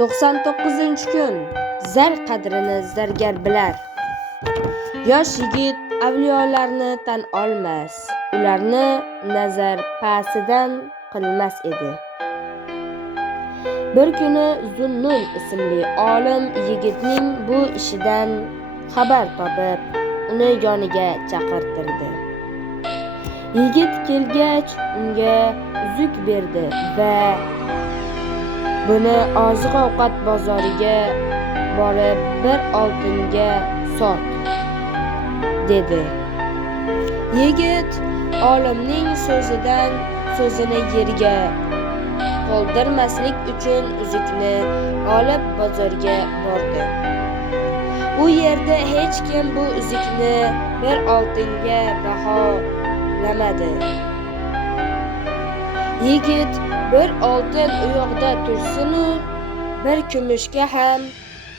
99-kun zar qadrini zargar bilar. Yosh yigit avliyolarni tan olmas, ularni nazar pasidan qilmas edi. Bir kuni Zunnun ismli olim yigitning bu ishidan xabar topib, uni yoniga chaqirtirdi. Yigit kelgach, unga uzuk berdi va buni oziq-ovqat bozoriga borib bir oltinga sot, dedi. Yigit olimning so'zini yerga qoldirmaslik uchun uzukni olib bozorga bordi. U yerda hech kim bu uzukni bir oltinga baholamadi. Yigit bir oltin u yoqda tursin-u, bir kumushga ham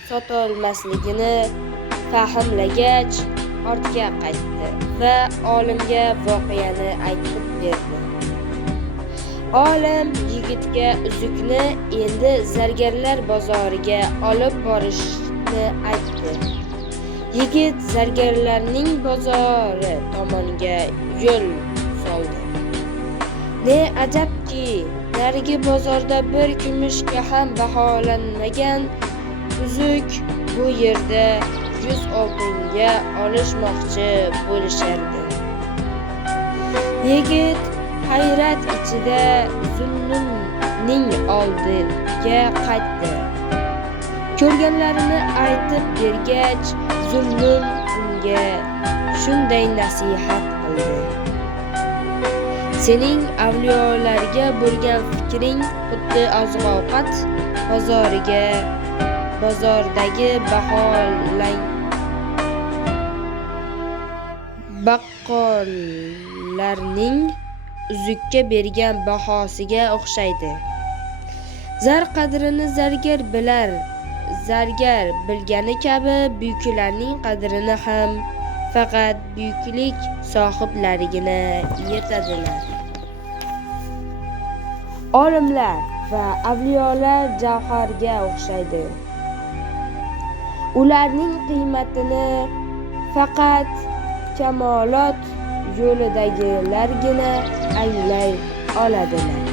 sotolmasligini fahmlagach, ortga qaytdi va olimga voqeani aytib berdi. Olim yigitga uzukni endi zargarlar bozoriga olib borishni aytdi. Yigit zargarlarning bozori tomonga yo'l soldi. Ne ajabki, narigi bozorda bir kumushga ham baholanmagan uzuk bu yerda 100 oltinga olishmoqchi bo'lishardi. Yigit hayrat ichida Zunnunning oldiga qaytdi. Ko'rganlarini aytib bergach, Zunnun unga shunday nasihat qildi: Sening avliyolarga bo'lgan fikring xuddi oziq-ovqat bozordagi baqqollarning uzukka bergan bahosiga o'xshaydi. Zar qadrini zargar bilar. Zargar bilgani kabi buyuklarning qadrini ham faqat buyuklik sohiblarigina yetadilar. Olimlar va avliyolar javharga o'xshaydi. Ularning qiymatini faqat kamolot yo'lidagilargina anglay oladilar.